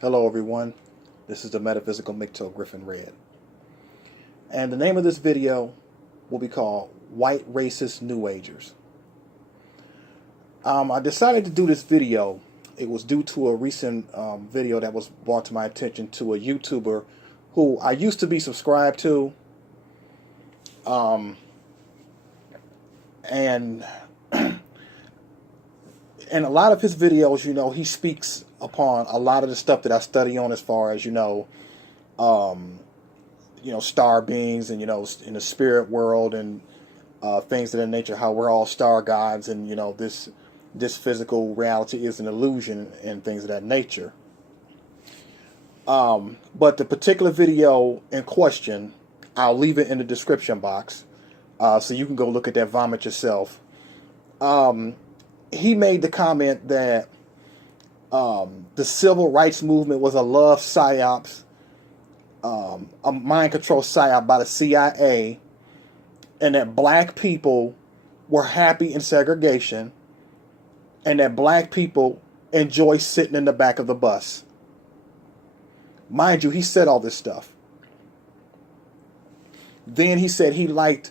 Hello, everyone. This is the Metaphysical Micto Griffin Red. And the name of this video will be called White Racist New Agers. I decided to do this video. It was due to a recent video that was brought to my attention to a YouTuber who I used to be subscribed to. And in a lot of his videos, he speaks upon a lot of the stuff that I study on as far as, star beings and, in the spirit world and things of that nature, how we're all star gods and, this physical reality is an illusion and things of that nature. But the particular video in question, I'll leave it in the description box so you can go look at that vomit yourself. He made the comment that the civil rights movement was a love psyops, a mind control psyop by the CIA, and that black people were happy in segregation, and that black people enjoy sitting in the back of the bus. Mind you, he said all this stuff. Then he said he liked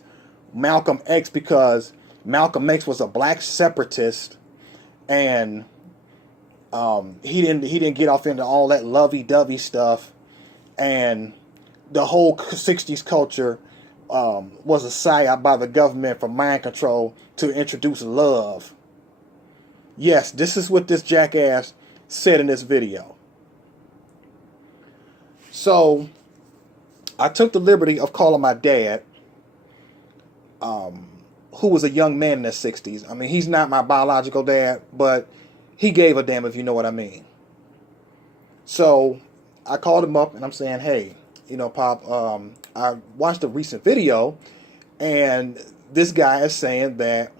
Malcolm X because Malcolm X was a black separatist, and he didn't get off into all that lovey-dovey stuff, and the whole 60s culture was a psyop by the government for mind control to introduce love. Yes, this is what this jackass said in this video. So I took the liberty of calling my dad, who was a young man in his 60s. I mean, he's not my biological dad, but he gave a damn, if you know what I mean. So I called him up and I'm saying, hey, Pop, I watched a recent video and this guy is saying that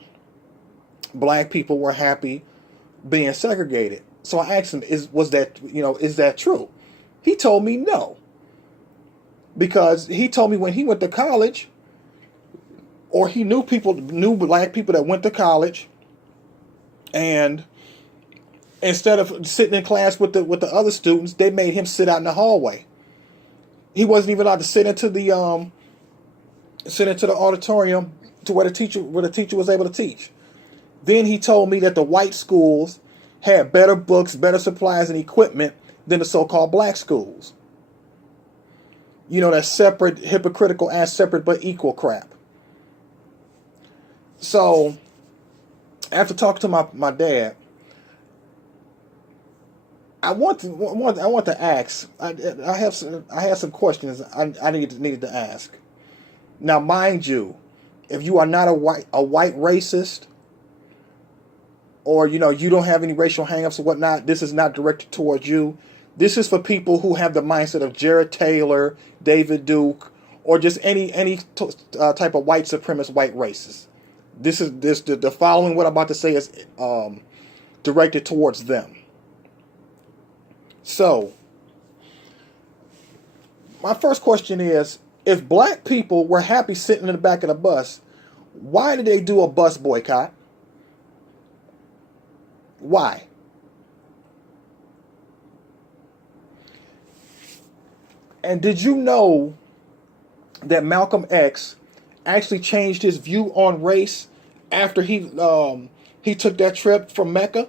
black people were happy being segregated. So I asked him, is that true? He told me no. Because he told me when he went to college, or he knew black people that went to college, and instead of sitting in class with the other students, they made him sit out in the hallway. He wasn't even allowed to sit into the auditorium to where the teacher was able to teach. Then he told me that the white schools had better books, better supplies, and equipment than the so-called black schools. That separate, hypocritical, and separate but equal crap. So, after talking to my dad, I want to ask. I have some questions I needed to ask. Now, mind you, if you are not a white racist, or you don't have any racial hangups or whatnot, this is not directed towards you. This is for people who have the mindset of Jared Taylor, David Duke, or just any type of white supremacist, white racist. The following what I'm about to say is directed towards them. So, my first question is, if black people were happy sitting in the back of the bus, why did they do a bus boycott? Why? And did you know that Malcolm X actually changed his view on race after he took that trip from Mecca?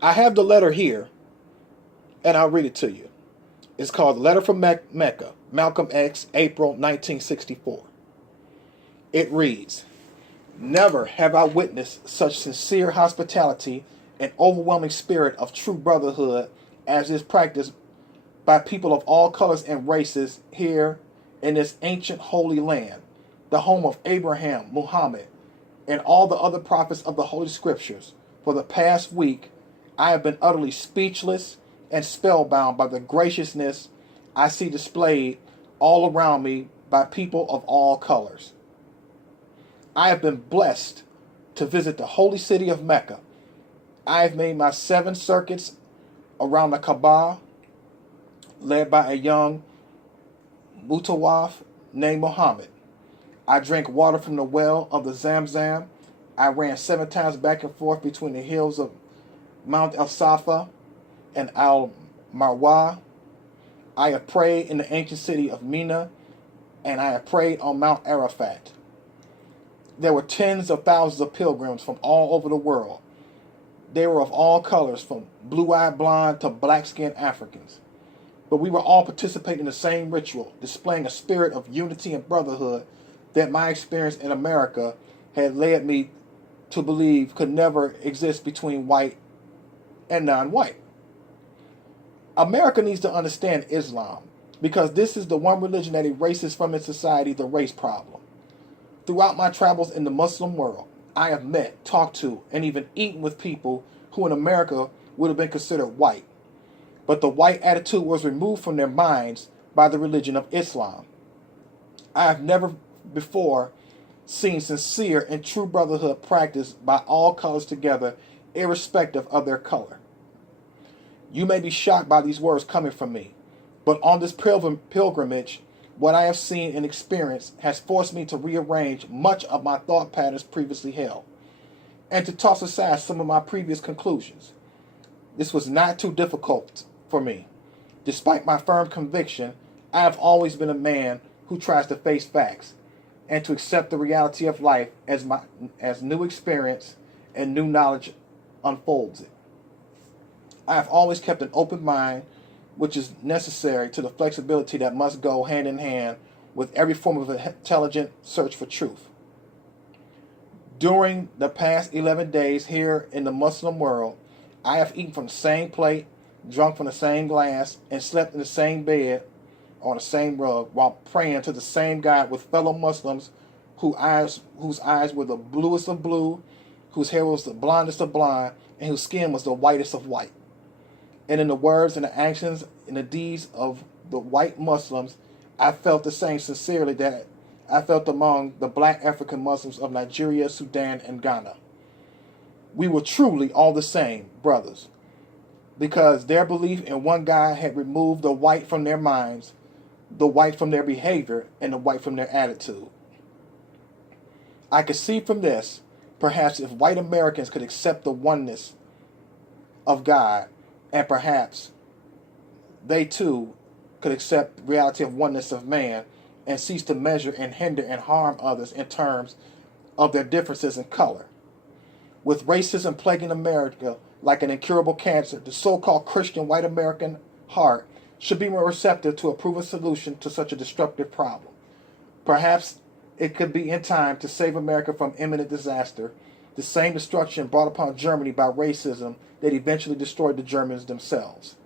I have the letter here, and I'll read it to you. It's called Letter from Mecca, Malcolm X, April 1964. It reads, "Never have I witnessed such sincere hospitality and overwhelming spirit of true brotherhood as is practiced by people of all colors and races here in this ancient holy land, the home of Abraham, Muhammad, and all the other prophets of the Holy Scriptures. For the past week, I have been utterly speechless and spellbound by the graciousness I see displayed all around me by people of all colors. I have been blessed to visit the holy city of Mecca. I have made my 7 circuits around the Kaaba, led by a young Mutawaf named Muhammad. I drank water from the well of the Zamzam. I ran 7 times back and forth between the hills of Mount El Safa and Al Marwah. I have prayed in the ancient city of Mina, and I have prayed on Mount Arafat. There were tens of thousands of pilgrims from all over the world. They were of all colors, from blue-eyed blonde to black-skinned Africans. But we were all participating in the same ritual, displaying a spirit of unity and brotherhood that my experience in America had led me to believe could never exist between white and non-white. America needs to understand Islam, because this is the one religion that erases from its society the race problem. Throughout my travels in the Muslim world, I have met, talked to, and even eaten with people who in America would have been considered white. But the white attitude was removed from their minds by the religion of Islam. I have never before seen sincere and true brotherhood practiced by all colors together, irrespective of their color. You may be shocked by these words coming from me, but on this pilgrimage, what I have seen and experienced has forced me to rearrange much of my thought patterns previously held, and to toss aside some of my previous conclusions. This was not too difficult for me. Despite my firm conviction, I have always been a man who tries to face facts and to accept the reality of life as new experience and new knowledge unfolds it. I have always kept an open mind, which is necessary to the flexibility that must go hand in hand with every form of intelligent search for truth. During the past 11 days here in the Muslim world, I have eaten from the same plate, drunk from the same glass, and slept in the same bed on the same rug while praying to the same God with fellow Muslims whose eyes were the bluest of blue, whose hair was the blondest of blonde, and whose skin was the whitest of white. And in the words and the actions and the deeds of the white Muslims, I felt the same sincerely that I felt among the black African Muslims of Nigeria, Sudan, and Ghana. We were truly all the same, brothers, because their belief in one God had removed the white from their minds, the white from their behavior, and the white from their attitude. I could see from this, perhaps if white Americans could accept the oneness of God, and perhaps they too could accept the reality of oneness of man and cease to measure and hinder and harm others in terms of their differences in color. With racism plaguing America like an incurable cancer, the so-called Christian white American heart should be more receptive to approve a solution to such a destructive problem. Perhaps it could be in time to save America from imminent disaster, the same destruction brought upon Germany by racism that eventually destroyed the Germans themselves.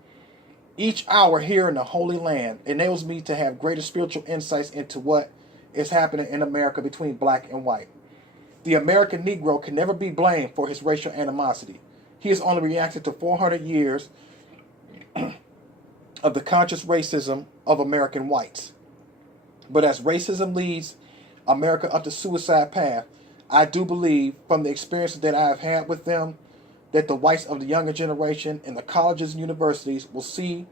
Each hour here in the Holy Land enables me to have greater spiritual insights into what is happening in America between black and white. The American Negro can never be blamed for his racial animosity. He has only reacted to 400 years of the conscious racism of American whites. But as racism leads America up the suicide path, I do believe, from the experiences that I have had with them, that the whites of the younger generation in the colleges and universities will see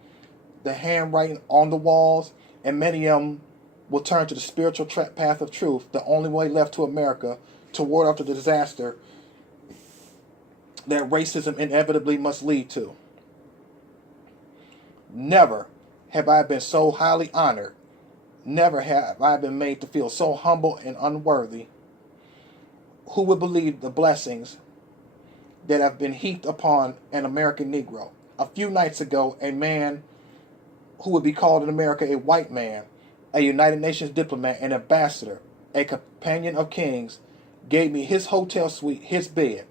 the handwriting on the walls, and many of them will turn to the spiritual path of truth, the only way left to America to ward off the disaster that racism inevitably must lead to. Never have I been so highly honored. Never have I been made to feel so humble and unworthy. Who would believe the blessings that have been heaped upon an American Negro? A few nights ago, a man who would be called in America a white man, a United Nations diplomat, an ambassador, a companion of kings, gave me his hotel suite, his bed.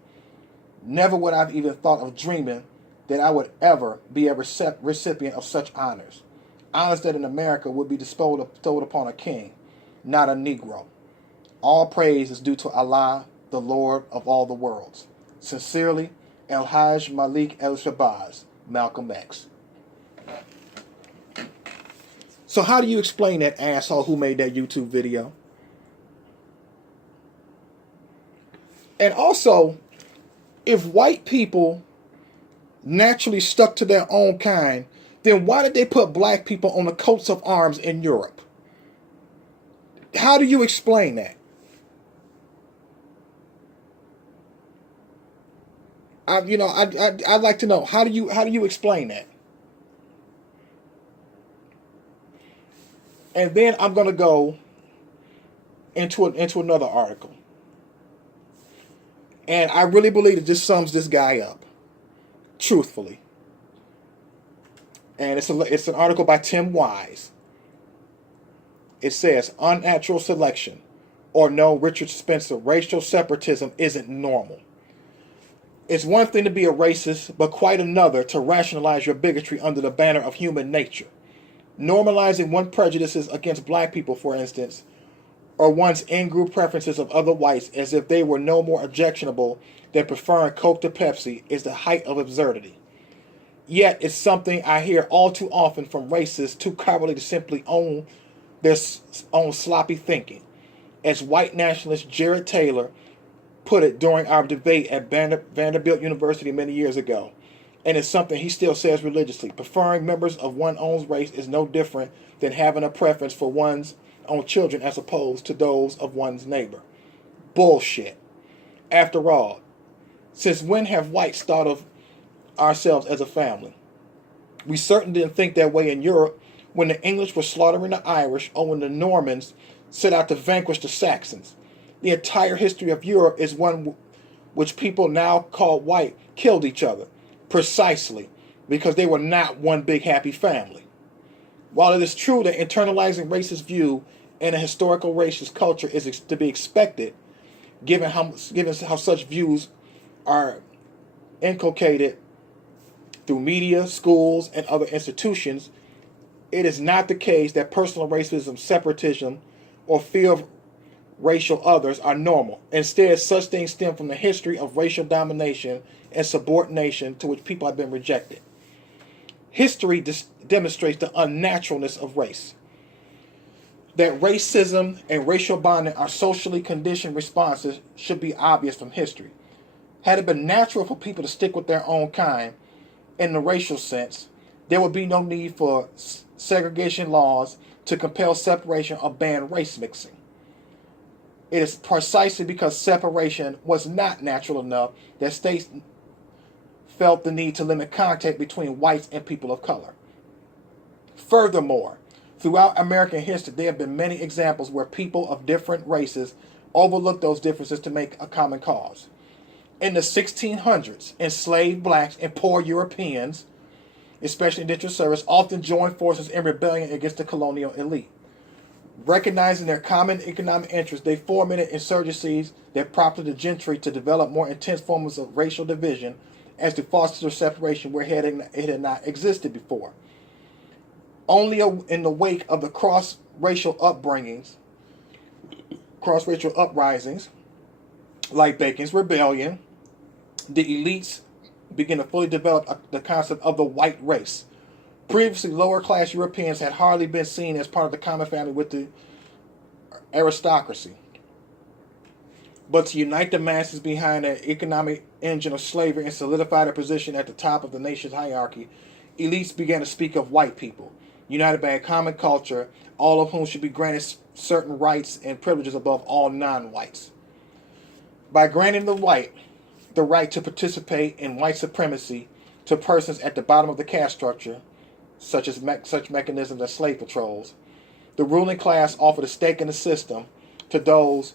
Never would I have even thought of dreaming that I would ever be a recipient of such honors. Honors that in America would be bestowed upon a king, not a Negro. All praise is due to Allah, the Lord of all the worlds. Sincerely, El-Hajj Malik El-Shabazz, Malcolm X. So how do you explain that asshole who made that YouTube video? And also, if white people naturally stuck to their own kind, then why did they put black people on the coats of arms in Europe? How do you explain that? I'd like to know, how do you explain that? And then I'm gonna go into another article, and I really believe that this sums this guy up, truthfully. And it's an article by Tim Wise. It says unnatural selection, or no, Richard Spencer, racial separatism isn't normal. It's one thing to be a racist, but quite another to rationalize your bigotry under the banner of human nature. Normalizing one's prejudices against black people, for instance, or one's in-group preferences of other whites as if they were no more objectionable than preferring Coke to Pepsi is the height of absurdity. Yet it's something I hear all too often from racists too cowardly to simply own their own sloppy thinking. As white nationalist Jared Taylor put it during our debate at Vanderbilt University many years ago, and it's something he still says religiously. Preferring members of one's own race is no different than having a preference for one's own children as opposed to those of one's neighbor. Bullshit. After all, since when have whites thought of ourselves as a family? We certainly didn't think that way in Europe when the English were slaughtering the Irish or when the Normans set out to vanquish the Saxons. The entire history of Europe is one which people now call white killed each other, precisely because they were not one big happy family. While it is true that internalizing racist view in a historical racist culture is to be expected, given how such views are inculcated through media, schools, and other institutions, it is not the case that personal racism, separatism, or fear of racial others are normal. Instead, such things stem from the history of racial domination and subordination to which people have been rejected. History demonstrates the unnaturalness of race. That racism and racial bonding are socially conditioned responses should be obvious from history. Had it been natural for people to stick with their own kind, in the racial sense, there would be no need for segregation laws to compel separation or ban race mixing. It is precisely because separation was not natural enough that states felt the need to limit contact between whites and people of color. Furthermore, throughout American history, there have been many examples where people of different races overlooked those differences to make a common cause. In the 1600s, enslaved blacks and poor Europeans, especially indentured service, often joined forces in rebellion against the colonial elite. Recognizing their common economic interests, they fomented insurgencies that prompted the gentry to develop more intense forms of racial division as to foster separation where it had not existed before. Only in the wake of the cross-racial uprisings, like Bacon's Rebellion, the elites began to fully develop the concept of the white race. Previously, lower-class Europeans had hardly been seen as part of the common family with the aristocracy. But to unite the masses behind the economic engine of slavery and solidify their position at the top of the nation's hierarchy, elites began to speak of white people, united by a common culture, all of whom should be granted certain rights and privileges above all non-whites. By granting the white the right to participate in white supremacy to persons at the bottom of the caste structure, such mechanisms as slave patrols, the ruling class offered a stake in the system to those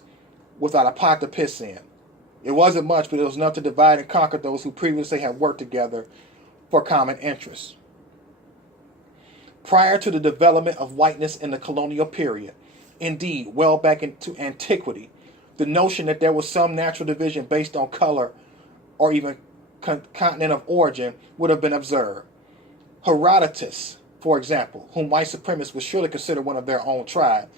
without a pot to piss in. It wasn't much, but it was enough to divide and conquer those who previously had worked together for common interests. Prior to the development of whiteness in the colonial period, indeed, well back into antiquity, the notion that there was some natural division based on color or even continent of origin would have been observed. Herodotus, for example, whom white supremacists would surely consider one of their own tribe,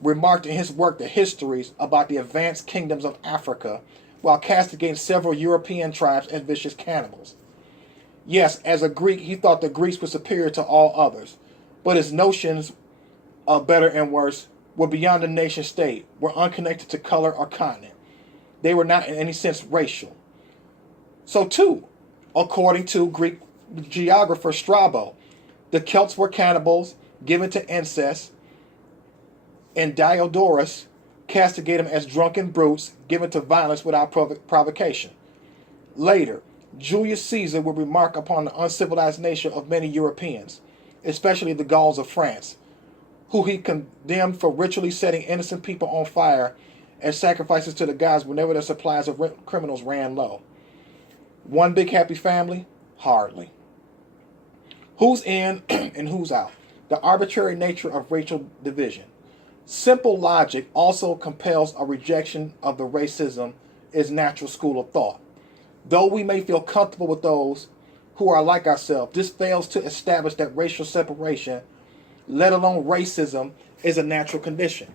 remarked in his work the histories about the advanced kingdoms of Africa while castigating several European tribes as vicious cannibals. Yes, as a Greek, he thought the Greeks were superior to all others, but his notions of better and worse were beyond the nation state, were unconnected to color or continent. They were not in any sense racial. So too, according to Greek geographer Strabo, the Celts were cannibals given to incest, and Diodorus castigated them as drunken brutes given to violence without provocation. Later, Julius Caesar would remark upon the uncivilized nature of many Europeans, especially the Gauls of France, who he condemned for ritually setting innocent people on fire as sacrifices to the gods whenever their supplies of criminals ran low. One big happy family? Hardly. Who's in and who's out? The arbitrary nature of racial division. Simple logic also compels a rejection of the racism is natural school of thought. Though we may feel comfortable with those who are like ourselves, this fails to establish that racial separation, let alone racism, is a natural condition.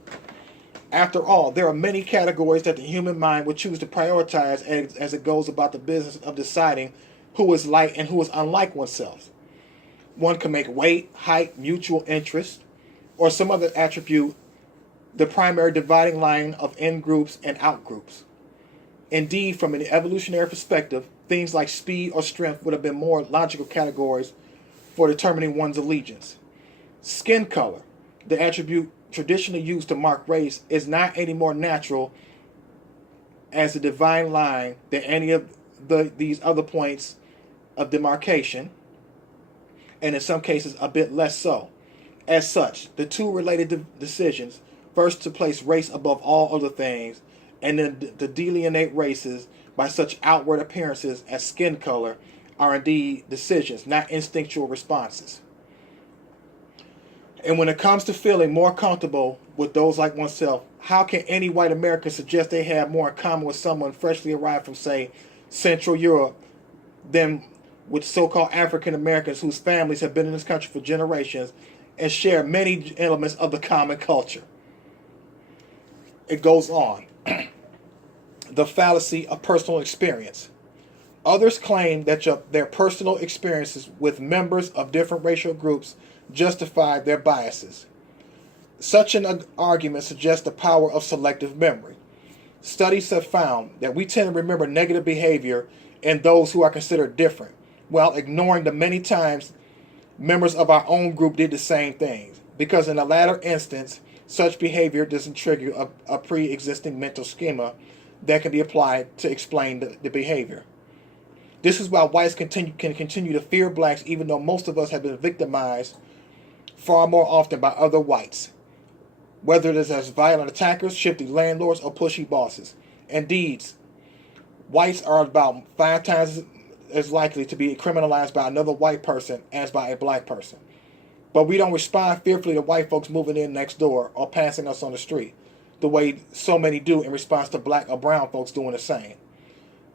After all, there are many categories that the human mind would choose to prioritize as it goes about the business of deciding who is like and who is unlike oneself. One can make weight, height, mutual interest, or some other attribute the primary dividing line of in-groups and out-groups. Indeed, from an evolutionary perspective, things like speed or strength would have been more logical categories for determining one's allegiance. Skin color, the attribute traditionally used to mark race, is not any more natural as a divine line than any of these other points of demarcation, and in some cases a bit less so. As such, the two related decisions, first to place race above all other things, and then to delineate races by such outward appearances as skin color, are indeed decisions, not instinctual responses. And when it comes to feeling more comfortable with those like oneself, how can any white American suggest they have more in common with someone freshly arrived from, say, Central Europe than with so-called African Americans whose families have been in this country for generations and share many elements of the common culture? It goes on. The fallacy of personal experience. Others claim that their personal experiences with members of different racial groups justify their biases. Such an argument suggests the power of selective memory. Studies have found that we tend to remember negative behavior in those who are considered different, while ignoring the many times members of our own group did the same things, because in the latter instance, such behavior doesn't trigger a pre-existing mental schema that can be applied to explain the behavior. This is why whites can continue to fear blacks, even though most of us have been victimized far more often by other whites, whether it is as violent attackers, shifty landlords, or pushy bosses. Indeed, whites are about 5 times as likely to be criminalized by another white person as by a black person. But we don't respond fearfully to white folks moving in next door or passing us on the street, the way so many do in response to black or brown folks doing the same.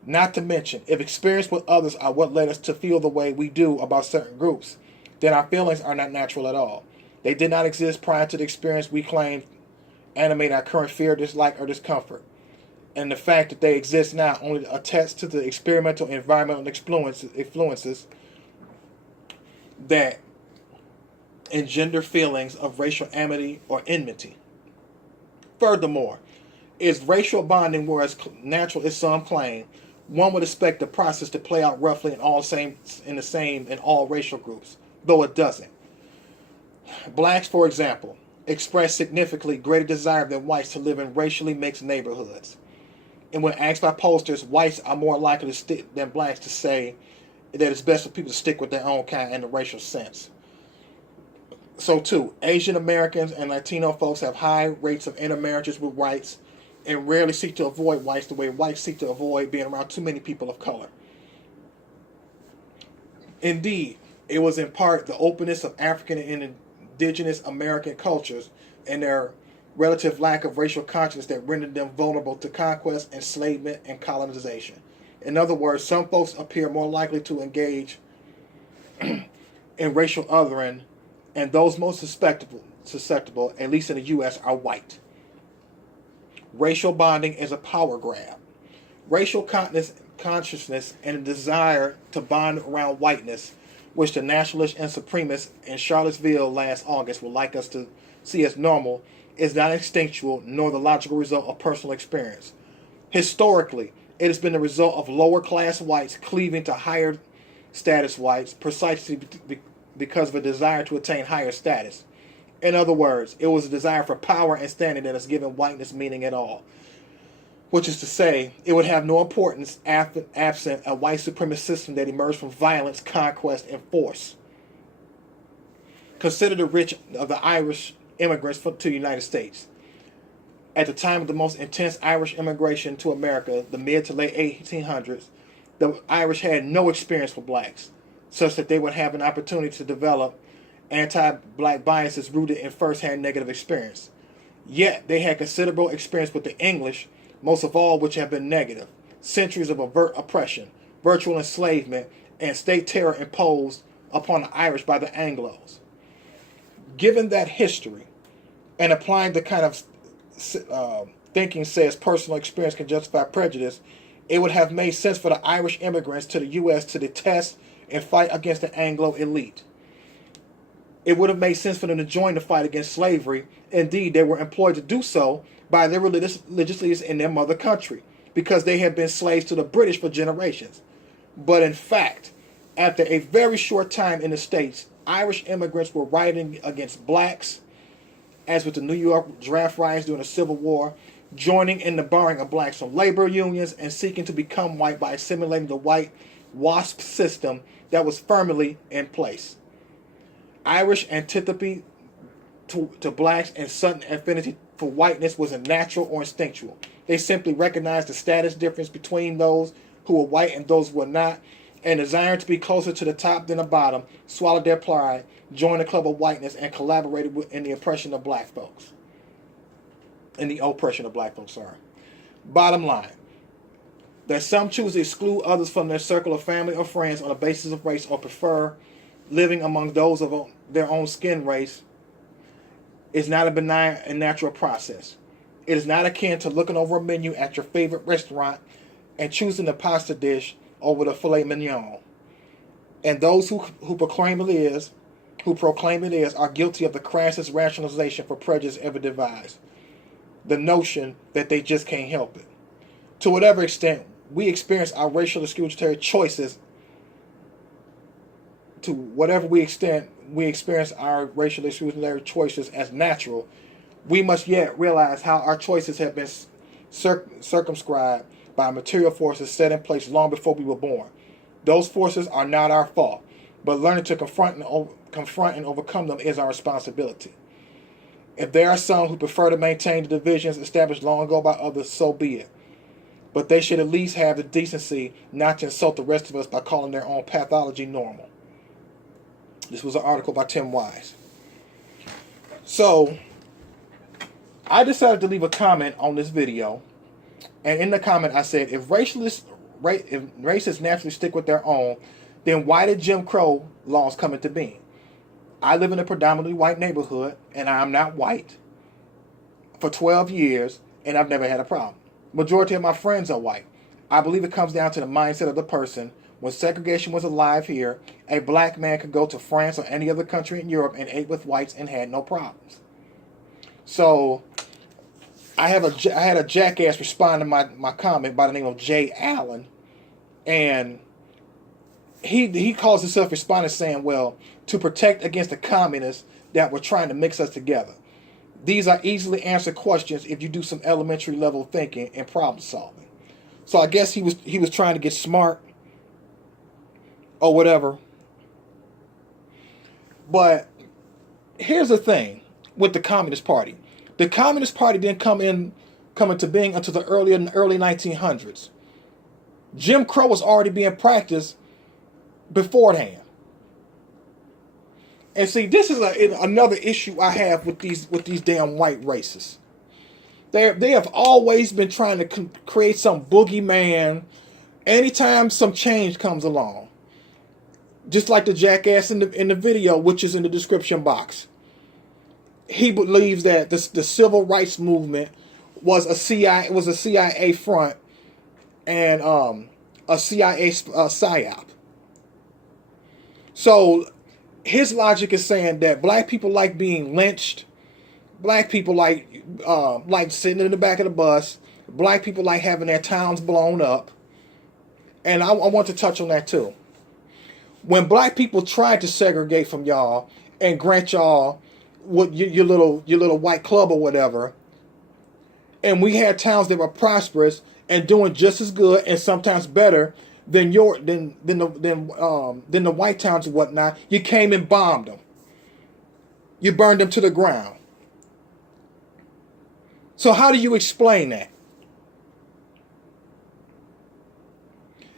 Not to mention, if experience with others are what led us to feel the way we do about certain groups, then our feelings are not natural at all. They did not exist prior to the experience we claim animate our current fear, dislike, or discomfort. And the fact that they exist now only attests to the experimental environmental influences that engender feelings of racial amity or enmity. Furthermore, is racial bonding were as natural as some claim, one would expect the process to play out roughly in all racial groups, though it doesn't. Blacks, for example, express significantly greater desire than whites to live in racially mixed neighborhoods. And when asked by pollsters, whites are more likely than blacks to say that it's best for people to stick with their own kind in the racial sense. So too, Asian Americans and Latino folks have high rates of intermarriages with whites and rarely seek to avoid whites the way whites seek to avoid being around too many people of color. Indeed, it was in part the openness of African and indigenous American cultures and their relative lack of racial consciousness that rendered them vulnerable to conquest, enslavement, and colonization. In other words, some folks appear more likely to engage in racial othering, and those most susceptible, at least in the U.S., are white. Racial bonding is a power grab. Racial consciousness and a desire to bond around whiteness, which the nationalists and supremacists in Charlottesville last August would like us to see as normal, is not instinctual nor the logical result of personal experience. Historically, it has been the result of lower class whites cleaving to higher status whites precisely because of a desire to attain higher status. In other words, it was a desire for power and standing that has given whiteness meaning at all. which is to say, it would have no importance absent a white supremacist system that emerged from violence, conquest, and force. Consider the rich of the Irish immigrants to the United States. At the time of the most intense Irish immigration to America, the mid to late 1800s, the Irish had no experience with blacks, such that they would have an opportunity to develop anti-black biases rooted in first-hand negative experience. Yet, they had considerable experience with the English, most of all which have been negative. Centuries of overt oppression, virtual enslavement, and state terror imposed upon the Irish by the Anglos. Given that history, and applying the kind of thinking says personal experience can justify prejudice, it would have made sense for the Irish immigrants to the U.S. to detest and fight against the Anglo elite. It would have made sense for them to join the fight against slavery. Indeed, they were employed to do so by their religious leaders in their mother country, because they had been slaves to the British for generations. But in fact, after a very short time in the States, Irish immigrants were rioting against blacks, as with the New York draft riots during the Civil War, joining in the barring of blacks from labor unions, and seeking to become white by assimilating the white WASP system that was firmly in place. Irish antipathy to blacks and sudden affinity for whiteness was a natural or instinctual. They simply recognized the status difference between those who were white and those who were not, and desiring to be closer to the top than the bottom, swallowed their pride, joined the club of whiteness, and collaborated in the oppression of black folks. Bottom line, that some choose to exclude others from their circle of family or friends on the basis of race, or prefer living among those of their own skin race, is not a benign and natural process. It is not akin to looking over a menu at your favorite restaurant and choosing the pasta dish over the filet mignon. And those who proclaim it is, are guilty of the crassest rationalization for prejudice ever devised. The notion that they just can't help it. To whatever extent we experience our racial discriminatory choices, as natural, we must yet realize how our choices have been circumscribed by material forces set in place long before we were born. Those forces are not our fault, but learning to confront and overcome them is our responsibility. If there are some who prefer to maintain the divisions established long ago by others, so be it. But they should at least have the decency not to insult the rest of us by calling their own pathology normal. This was an article by Tim Wise. So, I decided to leave a comment on this video. And in the comment I said, if racists naturally stick with their own, then why did Jim Crow laws come into being? I live in a predominantly white neighborhood, and I'm not white, for 12 years, and I've never had a problem. Majority of my friends are white. I believe it comes down to the mindset of the person. When segregation was alive here, a black man could go to France or any other country in Europe and ate with whites and had no problems. So, I had a jackass respond to my comment by the name of Jay Allen, and he calls himself responding saying, well, to protect against the communists that were trying to mix us together. These are easily answered questions if you do some elementary level thinking and problem solving. So I guess he was trying to get smart or whatever. But here's the thing with the Communist Party. The Communist Party didn't come into being until the early 1900s. Jim Crow was already being practiced beforehand. And see, this is another issue I have with these damn white racists. They have always been trying to create some boogeyman anytime some change comes along. Just like the jackass in the video, which is in the description box. He believes that the civil rights movement was a CIA front and a CIA psyop. So his logic is saying that black people like being lynched, black people like sitting in the back of the bus, black people like having their towns blown up, and I want to touch on that too. When black people tried to segregate from y'all and grant y'all what your little white club or whatever, And we had towns that were prosperous and doing just as good and sometimes better than the white towns and whatnot. You came and bombed them. You burned them to the ground. So how do you explain that?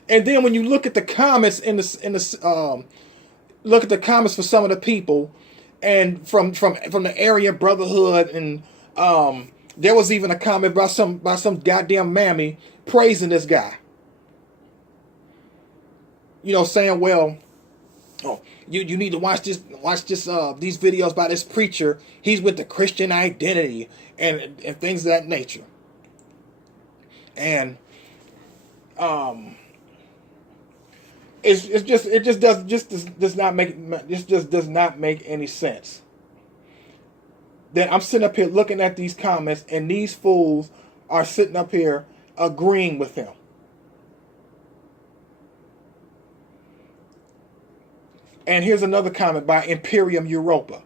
And then when you look at the comments look at the comments for some of the people, and from the area brotherhood, and there was even a comment by some goddamn mammy praising this guy. You know, saying, well, oh, you need to watch these videos by this preacher. He's with the Christian identity and things of that nature. And it just does not make any sense. Then I'm sitting up here looking at these comments, and these fools are sitting up here agreeing with him. And here's another comment by Imperium Europa.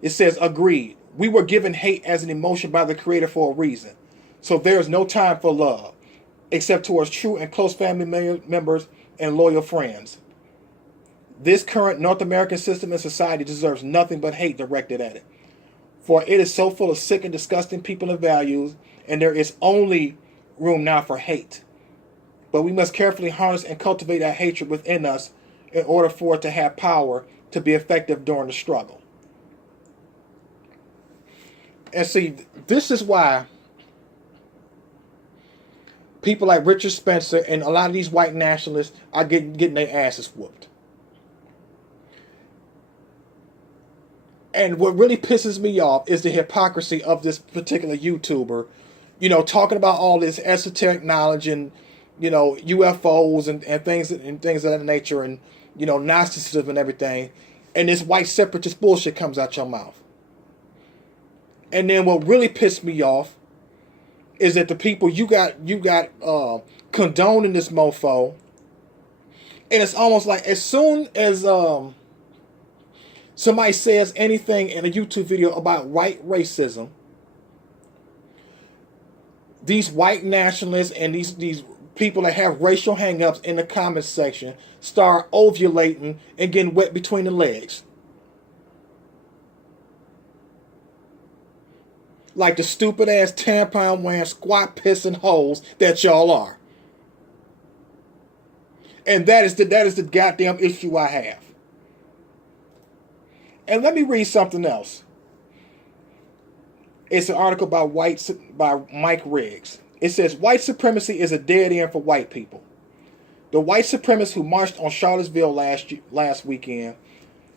It says, agreed. We were given hate as an emotion by the Creator for a reason. So there is no time for love, except towards true and close family members and loyal friends. This current North American system and society deserves nothing but hate directed at it. For it is so full of sick and disgusting people and values, and there is only room now for hate. But we must carefully harness and cultivate that hatred within us in order for it to have power to be effective during the struggle. And see, this is why people like Richard Spencer and a lot of these white nationalists are getting their asses whooped. And what really pisses me off is the hypocrisy of this particular YouTuber, you know, talking about all this esoteric knowledge and, you know, UFOs and things of that nature, and, you know, Gnosticism and everything, and this white separatist bullshit comes out your mouth. And then what really pissed me off is that the people you got condoning this mofo, and it's almost like as soon as somebody says anything in a YouTube video about white racism, these white nationalists and these people that have racial hang-ups in the comments section start ovulating and getting wet between the legs. Like the stupid ass tampon wearing squat pissing hoes that y'all are. And that is the goddamn issue I have. And let me read something else. It's an article by Mike Riggs. It says, white supremacy is a dead end for white people. The white supremacists who marched on Charlottesville last weekend,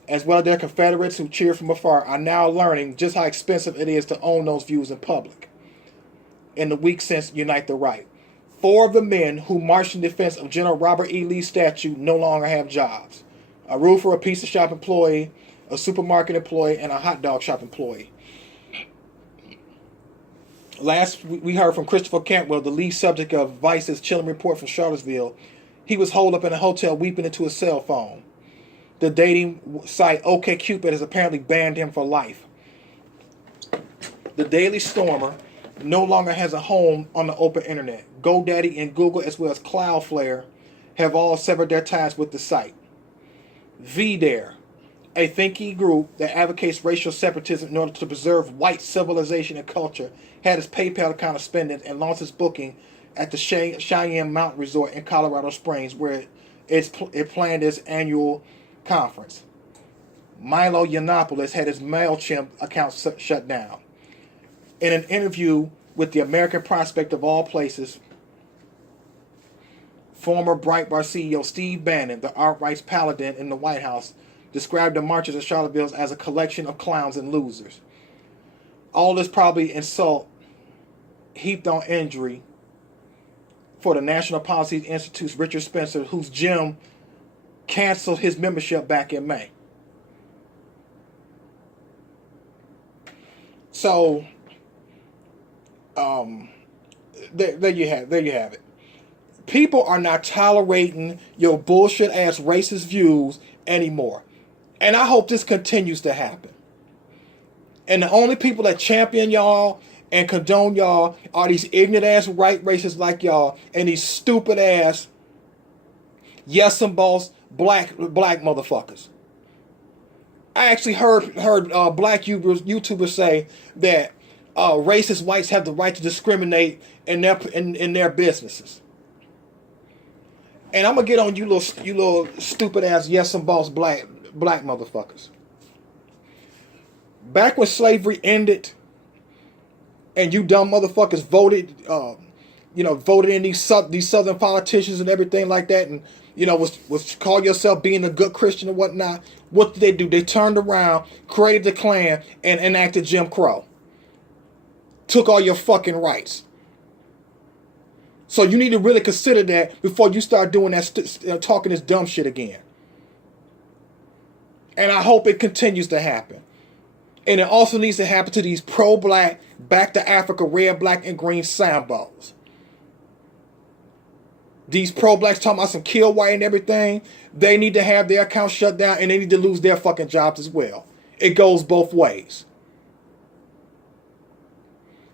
as well as their Confederates who cheered from afar, are now learning just how expensive it is to own those views in public. In the week since Unite the Right, 4 of the men who marched in defense of General Robert E. Lee's statue no longer have jobs. A roofer, a pizza shop employee, a supermarket employee, and a hot dog shop employee. Last, we heard from Christopher Cantwell, the lead subject of Vice's chilling report from Charlottesville. He was holed up in a hotel weeping into his cell phone. The dating site OkCupid has apparently banned him for life. The Daily Stormer no longer has a home on the open internet. GoDaddy and Google, as well as Cloudflare, have all severed their ties with the site. VDare, a thinking group that advocates racial separatism in order to preserve white civilization and culture, had its PayPal account suspended and launched its booking at the Cheyenne Mountain Resort in Colorado Springs, where it planned its annual conference. Milo Yiannopoulos had his MailChimp account shut down. In an interview with the American Prospect of all places, former Breitbart CEO Steve Bannon, the alt-right's paladin in the White House, described the marches of Charlottesville as a collection of clowns and losers. All this probably insult heaped on injury for the National Policy Institute's Richard Spencer, whose gym canceled his membership back in May. So, there you have it. People are not tolerating your bullshit ass racist views anymore. And I hope this continues to happen. And the only people that champion y'all and condone y'all are these ignorant ass white racists like y'all and these stupid ass yes and boss black motherfuckers. I actually heard black YouTubers say that racist whites have the right to discriminate in their businesses. And I'm gonna get on you little stupid ass yes and boss black motherfuckers. Back when slavery ended, and you dumb motherfuckers voted, voted in these southern politicians and everything like that, and was call yourself being a good Christian and whatnot. What did they do? They turned around, created the Klan, and enacted Jim Crow. Took all your fucking rights. So you need to really consider that before you start doing that, talking this dumb shit again. And I hope it continues to happen. And it also needs to happen to these pro-black, back to Africa, red, black, and green sambos. These pro-blacks talking about some kill white and everything. They need to have their accounts shut down and they need to lose their fucking jobs as well. It goes both ways.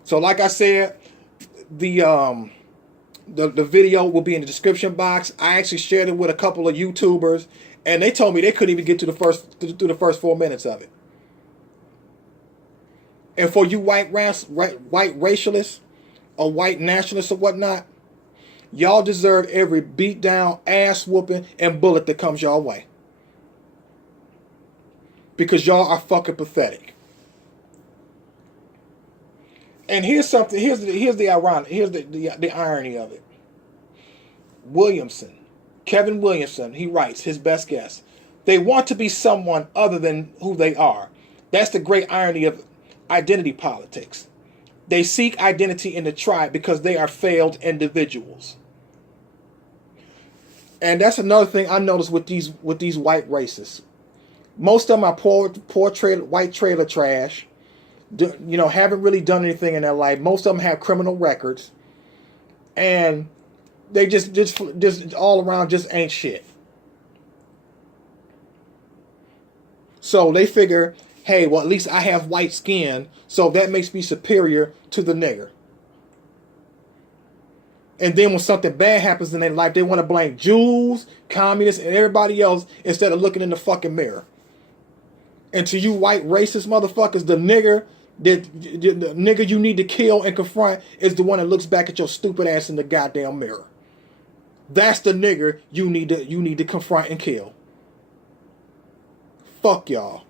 So like I said, the video will be in the description box. I actually shared it with a couple of YouTubers and they told me they couldn't even get to through the first 4 minutes of it. And for you white racialists or white nationalists or whatnot, y'all deserve every beat down, ass whooping, and bullet that comes y'all way. Because y'all are fucking pathetic. And here's something. Here's the ironic. Here's the irony of it. Kevin Williamson, he writes his best guess. They want to be someone other than who they are. That's the great irony of identity politics. They seek identity in the tribe because they are failed individuals. And that's another thing I noticed with these white racists. Most of them are poor white trailer trash. Haven't really done anything in their life. Most of them have criminal records, and they just all around just ain't shit. So they figure, hey, well, at least I have white skin, so that makes me superior to the nigger. And then when something bad happens in their life, they want to blame Jews, communists, and everybody else instead of looking in the fucking mirror. And to you white racist motherfuckers, the nigger you need to kill and confront is the one that looks back at your stupid ass in the goddamn mirror. That's the nigger you need to confront and kill. Fuck y'all.